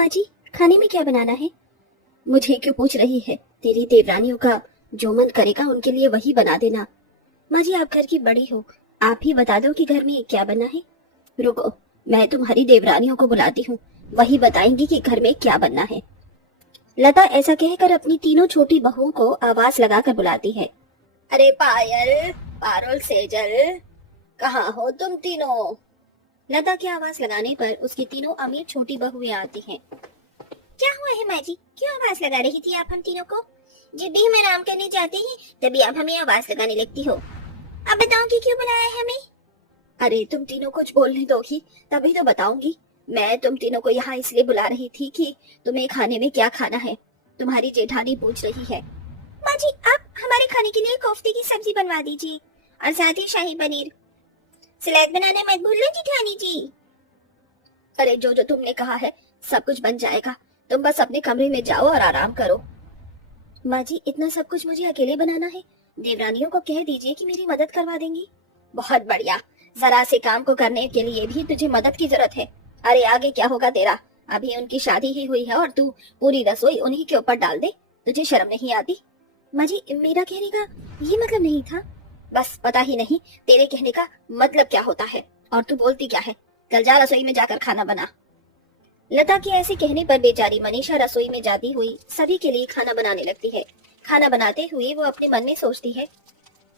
माँ जी, खाने में क्या बनाना है? मुझे क्यों पूछ रही है? तेरी देवरानियों का जो मन करेगा उनके लिए वही बना देना। माँ जी, आप घर की बड़ी हो, आप ही बता दो कि घर में क्या बनना है। रुको, मैं तुम्हारी देवरानियों को बुलाती हूँ, वही बताएंगी कि घर में क्या बनना है। लता ऐसा कहकर अपनी तीनों छोटी बहुओं को आवाज लगाकर बुलाती है। अरे पायल, पारुल, सेजल, कहाँ हो तुम तीनों? लता की आवाज लगाने पर उसकी तीनों अमीर छोटी बहुएं आती हैं। क्या हुआ है माँ जी, क्यों आवाज लगा रही थी आप हम तीनों को? जब भी हम आराम करने जाते हैं तभी आप हमें आवाज लगाने लगती हो। अब बताओ कि क्यों बुलाया है हमें? अरे तुम तीनों कुछ बोलने दोगी तभी तो बताऊंगी। मैं तुम तीनों को यहाँ इसलिए बुला रही थी कि तुम्हें खाने में क्या खाना है। तुम्हारी जेठानी पूछ रही है। माँ जी, आप हमारे खाने के लिए कोफ्ते की सब्जी बनवा दीजिए और साथ ही शाही पनीर। सलाद बनाना मत भूलो जेठानी जी। अरे जो जो तुमने कहा है सब कुछ बन जाएगा, तुम बस अपने कमरे में जाओ और आराम करो। माँ जी, इतना सब कुछ मुझे अकेले बनाना है? देवरानियों को कह दीजिए कि मेरी मदद करवा देंगी। बहुत बढ़िया, जरा से काम को करने के लिए भी तुझे मदद की जरूरत है। अरे आगे क्या होगा तेरा? अभी उनकी शादी ही हुई है और तू पूरी रसोई उन्हीं के ऊपर डाल दे। तुझे शर्म नहीं आती? माँ जी, मेरा कहने का ये मतलब नहीं था। बस पता ही नहीं तेरे कहने का मतलब क्या होता है और तू बोलती क्या है। चल जा रसोई में जाकर खाना बना। लता के ऐसे कहने पर बेचारी मनीषा रसोई में जाती हुई सभी के लिए खाना बनाने लगती है। खाना बनाते हुए वो अपने मन में सोचती है,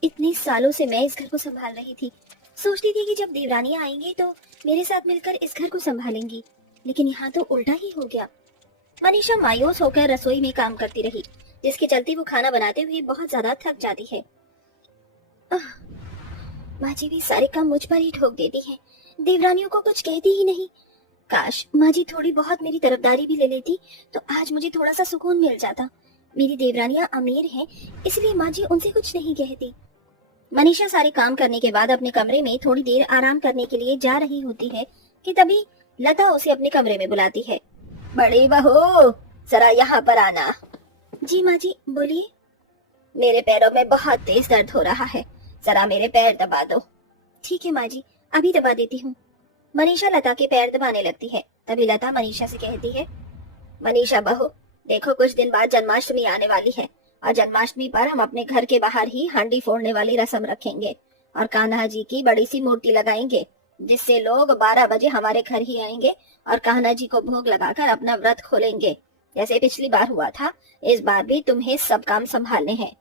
इतने सालों से मैं इस घर को संभाल रही थी। सोचती थी कि जब देवरानियां आएंगी तो मेरे साथ मिलकर इस घर को संभालेंगी, लेकिन यहाँ तो उल्टा ही हो गया। मनीषा मायूस होकर रसोई में काम करती रही, जिसके चलते वो खाना बनाते हुए बहुत ज्यादा थक जाती है। माँ जी भी सारे काम मुझ पर ही ठोक देती है, देवरानियों को कुछ कहती ही नहीं। काश माँ जी थोड़ी बहुत मेरी तरफदारी भी ले लेती तो आज मुझे थोड़ा सा सुकून मिल जाता। मेरी देवरानियां अमीर हैं, इसलिए माँ जी उनसे कुछ नहीं कहती। मनीषा सारे काम करने के बाद अपने कमरे में थोड़ी देर आराम करने के लिए जा रही होती है कि तभी लता उसे अपने कमरे में बुलाती है। बड़ी बहू, जरा यहाँ पर आना। जी माँ जी, बोलिए। मेरे पैरों में बहुत तेज दर्द हो रहा है, जरा मेरे पैर दबा दो। ठीक है माँ जी, अभी दबा देती हूँ। मनीषा लता के पैर दबाने लगती है। तभी लता मनीषा से कहती है, मनीषा बहू, देखो कुछ दिन बाद जन्माष्टमी आने वाली है और जन्माष्टमी पर हम अपने घर के बाहर ही हांडी फोड़ने वाली रस्म रखेंगे और कान्हा जी की बड़ी सी मूर्ति लगाएंगे, जिससे लोग 12 बजे हमारे घर ही आएंगे और कान्हा जी को भोग लगाकर अपना व्रत खोलेंगे। जैसे पिछली बार हुआ था, इस बार भी तुम्हें सब काम संभालने हैं।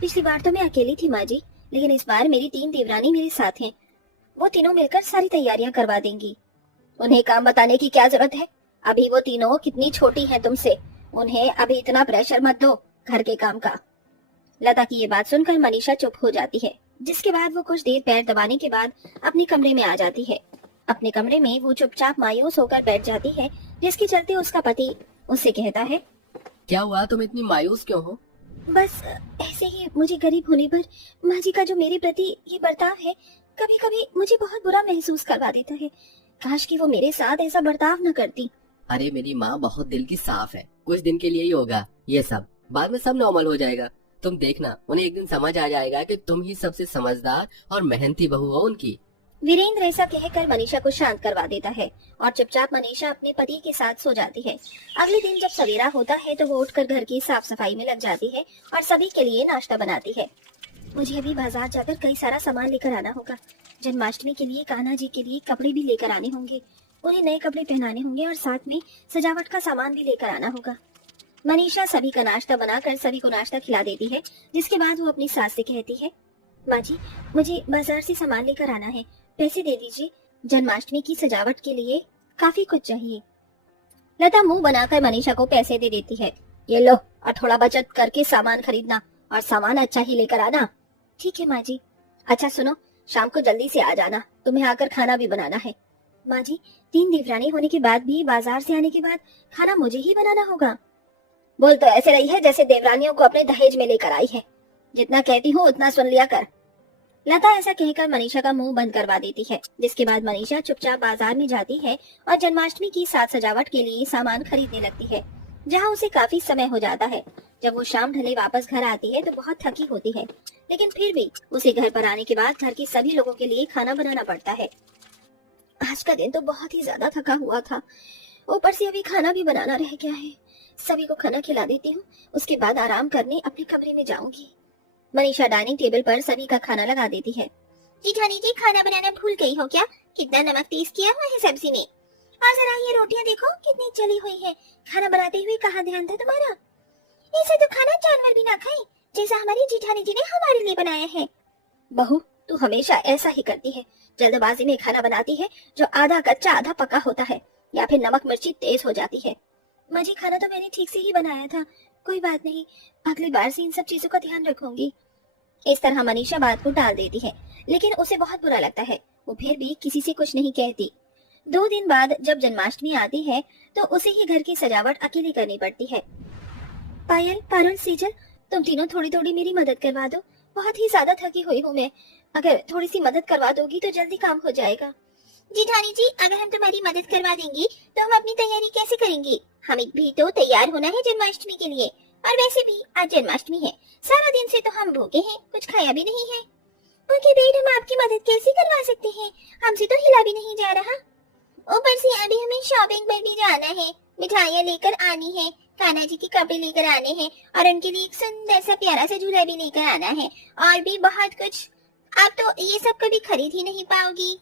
पिछली बार तो मैं अकेली थी माँ जी, लेकिन इस बार मेरी 3 देवरानी मेरे साथ हैं। वो तीनों मिलकर सारी तैयारियां करवा देंगी। उन्हें काम बताने की क्या जरूरत है? अभी वो तीनों कितनी छोटी हैं तुमसे, उन्हें अभी इतना प्रेशर मत दो घर के काम का। लता की ये बात सुनकर मनीषा चुप हो जाती है, जिसके बाद वो कुछ देर पैर दबाने के बाद अपने कमरे में आ जाती है। अपने कमरे में वो चुपचाप मायूस होकर बैठ जाती है, जिसके चलते उसका पति उससे कहता है, क्या हुआ, तुम इतनी मायूस क्यों हो? बस ऐसे ही मुझे गरीब होने पर माँ जी का जो मेरे प्रति ये बर्ताव है कभी कभी मुझे बहुत बुरा महसूस करवा देता है। काश कि वो मेरे साथ ऐसा बर्ताव न करती। अरे मेरी माँ बहुत दिल की साफ है, कुछ दिन के लिए ही होगा ये सब, बाद में सब नॉर्मल हो जाएगा। तुम देखना, उन्हें एक दिन समझ आ जाएगा कि तुम ही सबसे समझदार और मेहनती बहू हो उनकी। वीरेंद्र ऐसा कहकर मनीषा को शांत करवा देता है और चुपचाप मनीषा अपने पति के साथ सो जाती है। अगले दिन जब सवेरा होता है तो वो उठकर घर की साफ सफाई में लग जाती है और सभी के लिए नाश्ता बनाती है। मुझे अभी बाजार जाकर कई सारा सामान लेकर आना होगा। जन्माष्टमी के लिए कान्हा जी के लिए कपड़े भी लेकर आने होंगे, उन्हें नए कपड़े पहनाने होंगे और साथ में सजावट का सामान भी लेकर आना होगा। मनीषा सभी का नाश्ता बनाकर सभी को नाश्ता खिला देती है, जिसके बाद वो अपनी सास से कहती है, माँ जी मुझे बाजार से सामान लेकर आना है, पैसे दे दीजिए, जन्माष्टमी की सजावट के लिए काफी कुछ चाहिए। लता मुंह बनाकर मनीषा को पैसे दे देती है। ये लो, और थोड़ा बचत करके सामान खरीदना और सामान अच्छा ही लेकर आना। ठीक है माँ जी। अच्छा सुनो, शाम को जल्दी से आ जाना, तुम्हें आकर खाना भी बनाना है। माँ जी, 3 देवरानी होने के बाद भी बाजार से आने के बाद खाना मुझे ही बनाना होगा? बोल तो ऐसे रही है जैसे देवरानियों को अपने दहेज में लेकर आई है। जितना कहती हूँ उतना सुन लिया कर। लता ऐसा कहकर मनीषा का मुंह बंद करवा देती है, जिसके बाद मनीषा चुपचाप बाजार में जाती है और जन्माष्टमी की साज सजावट के लिए सामान खरीदने लगती है, जहाँ उसे काफी समय हो जाता है। जब वो शाम ढले वापस घर आती है तो बहुत थकी होती है, लेकिन फिर भी उसे घर पर आने के बाद घर के सभी लोगों के लिए खाना बनाना पड़ता है। आज का दिन तो बहुत ही ज्यादा थका हुआ था, ऊपर से अभी खाना भी बनाना रह गया है। सभी को खाना खिला देती हूँ, उसके बाद आराम करने अपने कमरे में जाऊंगी। मनीषा डाइनिंग टेबल पर सभी का खाना लगा देती है। जेठानी जी, खाना बनाना भूल गई हो क्या? कितना नमक तेज किया हुआ है सब्जी में। और जरा ये रोटियां देखो कितनी जली हुई है। खाना बनाते हुए कहाँ ध्यान था तुम्हारा? ऐसे तो खाना जानवर भी ना खाए, जैसा हमारी जेठानी जी ने हमारे लिए बनाया है। बहू, तू हमेशा ऐसा ही करती है। जल्दबाजी में खाना बनाती है जो आधा कच्चा आधा पका होता है, या फिर नमक मिर्ची तेज हो जाती है। माँ जी, खाना तो मैंने ठीक से ही बनाया था, कोई बात नहीं, अगली बार से इन सब चीजों का ध्यान रखूंगी। इस तरह मनीषा बात को टाल देती है, लेकिन उसे बहुत बुरा लगता है। वो फिर भी किसी से कुछ नहीं कहती। 2 दिन बाद जब जन्माष्टमी आती है तो उसे ही घर की सजावट अकेले करनी पड़ती है। पायल, पारुल, सेजल, तुम तीनों थोड़ी थोड़ी मेरी मदद करवा दो। बहुत ही ज्यादा थकी हुई हूँ मैं। अगर थोड़ी सी मदद करवा दोगी तो जल्दी काम हो जाएगा। जेठानी जी, अगर हम तुम्हारी मदद करवा देंगी तो हम अपनी तैयारी कैसे करेंगी? हमें भी तो तैयार होना है जन्माष्टमी के लिए। और वैसे भी आज जन्माष्टमी है, सारा दिन से तो हम भूखे हैं, कुछ खाया भी नहीं है। उनके बेट, हम आपकी मदद कैसे करवा सकते हैं? हमसे तो हिला भी नहीं जा रहा। ऊपर से अभी हमें शॉपिंग पर भी जाना है, मिठाइयाँ लेकर आनी है, कान्हा जी के कपड़े लेकर आने हैं, और उनके लिए एक सुंदर सा प्यारा सा झूला भी लेकर आना है, और भी बहुत कुछ। आप तो ये सब कभी खरीद ही नहीं पाओगी।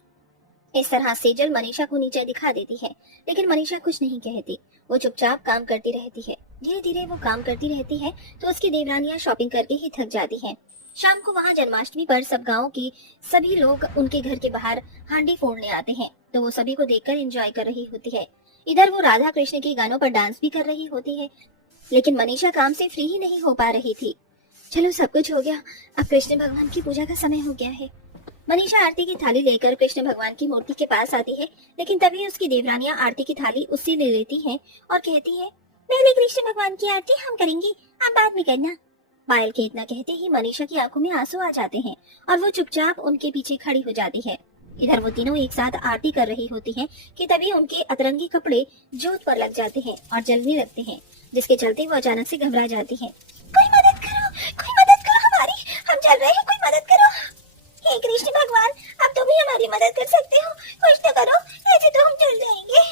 इस तरह सेजल मनीषा को नीचे दिखा देती है, लेकिन मनीषा कुछ नहीं कहती। वो चुपचाप काम करती रहती है। धीरे धीरे वो काम करती रहती है तो उसकी देवरानियां शॉपिंग करके ही थक जाती हैं। शाम को वहाँ जन्माष्टमी पर सब गाँव के सभी लोग उनके घर के बाहर हांडी फोड़ने आते हैं, तो वो सभी को देखकर एंजॉय कर रही होती है। इधर वो राधा कृष्ण के गानों पर डांस भी कर रही होती है, लेकिन मनीषा काम से फ्री ही नहीं हो पा रही थी। चलो, सब कुछ हो गया, अब कृष्ण भगवान की पूजा का समय हो गया है। मनीषा आरती की थाली लेकर कृष्ण भगवान की मूर्ति के पास आती है, लेकिन तभी उसकी देवरानियां आरती की थाली उससे ले लेती हैं और कहती हैं, पहले कृष्ण भगवान की आरती हम करेंगे, आप बाद में करना। पायल के इतना कहते ही मनीषा की आंखों में आंसू आ जाते हैं और वो चुपचाप उनके पीछे खड़ी हो जाती है। इधर वो तीनों एक साथ आरती कर रही होती हैं कि तभी उनके अतरंगी कपड़े जोत पर लग जाते हैं और जलने लगते हैं, जिसके चलते वो अचानक से घबरा जाती हैं। कोई मदद करो, कोई मदद करो हमारी, हम जल रहे हैं, कोई मदद करो। हे कृष्ण भगवान, अब तुम ही हमारी मदद कर सकते हो, कुछ तो करो, ऐसे तो हम जल जाएंगे।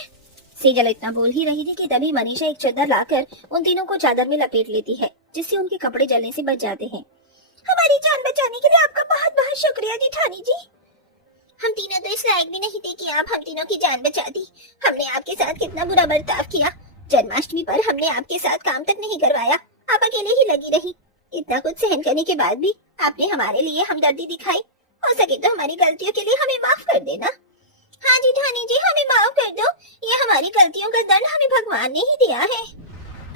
सेजल इतना बोल ही रही थी कि तभी मनीषा एक चादर लाकर उन तीनों को चादर में लपेट लेती है, जिससे उनके कपड़े जलने से बच जाते हैं। हमारी जान बचाने के लिए आपका बहुत बहुत शुक्रिया जेठानी जी। हम तीनों तो इस लायक भी नहीं थे कि आप हम तीनों की जान बचा दी। हमने आपके साथ कितना बुरा बर्ताव किया। जन्माष्टमी पर हमने आपके साथ काम तक नहीं करवाया, आप अकेले ही लगी रही। इतना कुछ सहन करने के बाद भी आपने हमारे लिए हमदर्दी दिखाई। हो सके तो हमारी गलतियों के लिए हमें माफ कर देना। हाँ जेठानी जी, हमें माफ कर दो, ये हमारी गलतियों का दंड हमें भगवान ने ही दिया है।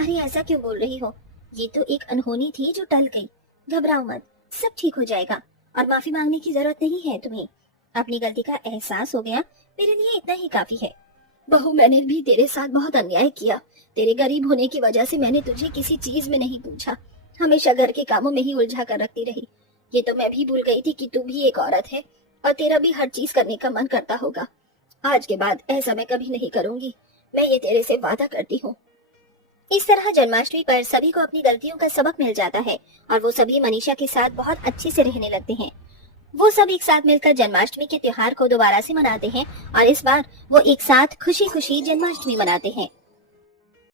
अरे ऐसा क्यों बोल रही हो, ये तो एक अनहोनी थी जो टल गई। घबराओ मत, सब ठीक हो जाएगा और माफी मांगने की जरूरत नहीं है तुम्हें। अपनी गलती का एहसास हो गया, मेरे लिए इतना ही काफी है। बहू, मैंने भी तेरे साथ बहुत अन्याय किया। तेरे गरीब होने की वजह से मैंने तुझे किसी चीज में नहीं पूछा, हमेशा घर के कामों में ही उलझा कर रखती रही। ये तो मैं भी भूल गई थी कि तू भी एक औरत है और तेरा भी हर चीज करने का मन करता होगा। आज के बाद ऐसा मैं कभी नहीं करूंगी, मैं ये तेरे से वादा करती हूँ। इस तरह जन्माष्टमी पर सभी को अपनी गलतियों का सबक मिल जाता है और वो सभी मनीषा के साथ बहुत अच्छे से रहने लगते हैं। वो सब एक साथ मिलकर जन्माष्टमी के त्योहार को दोबारा से मनाते हैं और इस बार वो एक साथ खुशी खुशी जन्माष्टमी मनाते हैं।